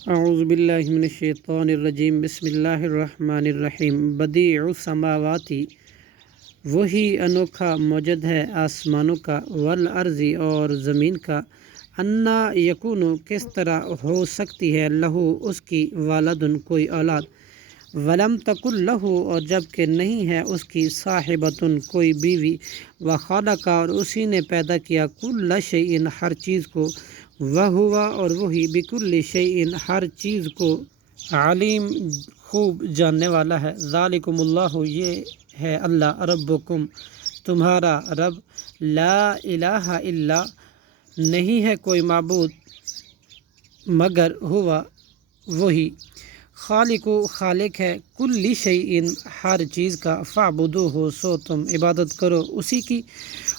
اعوذ باللہ من الشیطان الرجیم بسم اللہ الرحمن الرحیم بدیع السماواتی وہی انوکھا موجد ہے آسمانوں کا والارضی اور زمین کا انا یکونو کس طرح ہو سکتی ہے لہو اس کی والدن کوئی اولاد ولم تکن لہو اور جب کہ نہیں ہے اس کی صاحبتن کوئی بیوی وخلق اور اسی نے پیدا کیا کل شیء ہر چیز کو وہوا اور وہی بکل شیء ہر چیز کو علیم خوب جاننے والا ہے ذالکم اللہ یہ ہے اللہ ربکم تمہارا رب لا الہ الا نہیں ہے کوئی معبود مگر ہوا وہی خالق و خالق ہے کل شیء ہر چیز کا فاعبدوہ سو تم عبادت کرو اسی کی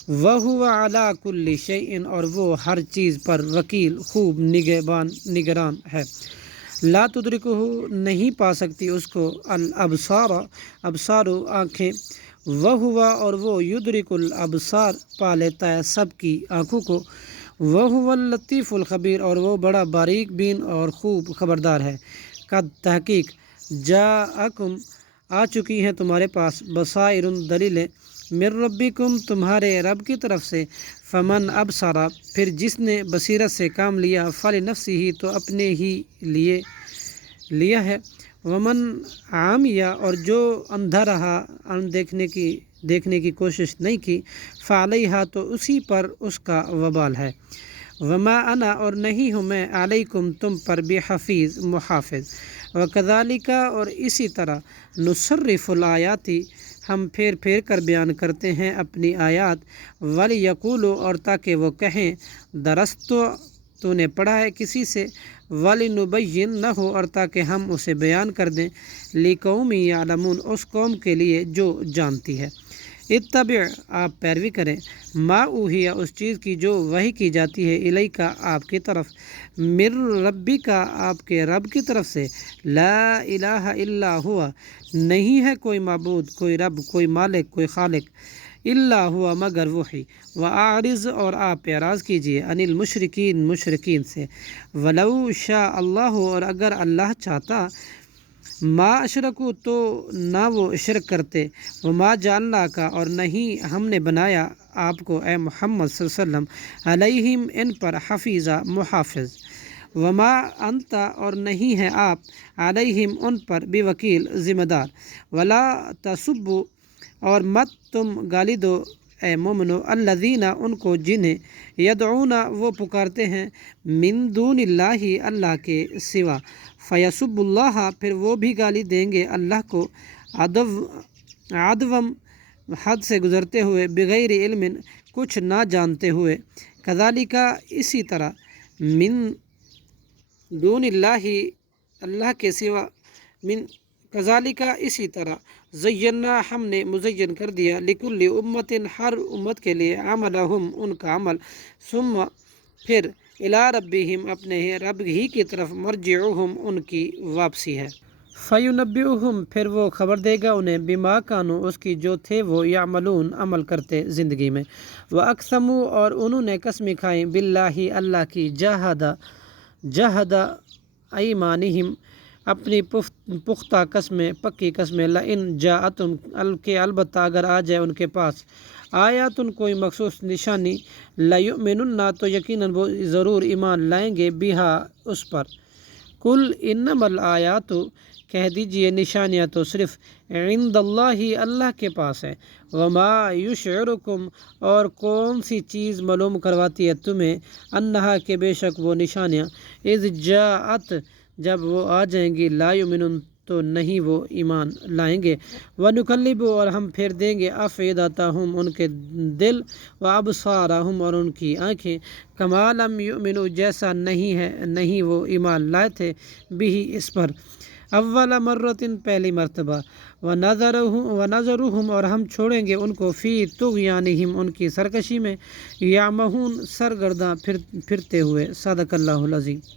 وہو علی کل شیء اور وہ ہر چیز پر وکیل خوب نگران ہے لا تدرکہ نہیں پا سکتی اس کو الابصار آنکھیں وہو اور وہ یدرک الابصار پا لیتا ہے سب کی آنکھوں کو وہو اللطیف الخبیر اور وہ بڑا باریک بین اور خوب خبردار ہے قد تحقیق جاءکم آ چکی ہیں تمہارے پاس بصائر دلیلیں من ربکم تمہارے رب کی طرف سے فمن ابصر پھر جس نے بصیرت سے کام لیا فلنفسہ تو اپنے ہی لیے لیا ہے ومن عامیہ اور جو اندھا رہا دیکھنے کی کوشش نہیں کی فعلیہا تو اسی پر اس کا وبال ہے وما انا اور نہیں ہوں میں علیکم تم پر بحفیظ محافظ وکذالک اور اسی طرح نصرف الآیاتی ہم پھیر پھیر کر بیان کرتے ہیں اپنی آیات ولیقولوا اور تاکہ وہ کہیں درست تو نے پڑھا ہے کسی سے ولنبینہ اور تاکہ ہم اسے بیان کر دیں لقوم یعلمون اس قوم کے لیے جو جانتی ہے اتبع آپ پیروی کریں ما اوحی اس چیز کی جو وحی کی جاتی ہے الیک آپ کی طرف من ربک آپ کے رب کی طرف سے لا الہ الا ہوا نہیں ہے کوئی معبود کوئی رب کوئی مالک کوئی خالق الا ہوا مگر وہی واعرض اور آپ اعراض کیجیے عن المشرکین مشرکین سے ولو شاء اللہ اور اگر اللہ چاہتا ما اشرکو تو نہ وہ شرک کرتے وما جعلنا کا اور نہیں ہم نے بنایا آپ کو اے محمد صلی اللہ علیہ وسلم علیہم ان پر حفیظہ محافظ وما انت اور نہیں ہے آپ علیہم ان پر بوکیل ذمہ دار ولا تسبوا اور مت تم گالی دو اے مومنو الذین ان کو جنہیں یدعون وہ پکارتے ہیں من دون اللہ اللہ کے سوا فیسب اللہ پھر وہ بھی گالی دیں گے اللہ کو عدوم حد سے گزرتے ہوئے بغیر علم کچھ نہ جانتے ہوئے کذالک اسی طرح من دون اللہ اللہ کے سوا من کذالک اسی طرح زینا ہم نے مزین کر دیا لکل امت ہر امت کے لیے عملہم ان کا عمل ثم پھر الی ربہم اپنے رب ہی کی طرف مرجعہم ان کی واپسی ہے فینبئہم پھر وہ خبر دے گا انہیں بما کانوا اس کی جو تھے وہ یعملون عمل کرتے زندگی میں واقسموا اور انہوں نے قسمیں کھائیں باللہ اللہ کی جہد ایمانہم اپنی پختہ قسمیں پکی قسمیں لئن جاءتم کہ البتہ اگر آ جائے ان کے پاس آیاتن کوئی مخصوص نشانی لیؤمنن تو یقیناً وہ ضرور ایمان لائیں گے بہا اس پر کل انما الآیات کہہ دیجئے نشانیاں تو صرف عند اللہ اللہ کے پاس ہے وما یشعرکم اور کون سی چیز معلوم کرواتی ہے تمہیں انہا کہ بے شک وہ نشانیاں اذ جاءت جب وہ آ جائیں گی لا یؤمنون تو نہیں وہ ایمان لائیں گے وَنُقَلِّبُ اور ہم پھیر دیں گے أَفْئِدَتَهُمْ ان کے دل وَأَبْصَارَهُمْ اور ان کی آنکھیں كَمَا لَمْ يُؤْمِنُوا جیسا نہیں وہ ایمان لائے تھے بھی اس پر اول مرتن پہلی مرتبہ وَنَذَرُهُمْ اور ہم چھوڑیں گے ان کو فی طغیانہم ان کی سرکشی میں یعمہون سرگرداں پھرتے ہوئے صدق اللہ العظیم.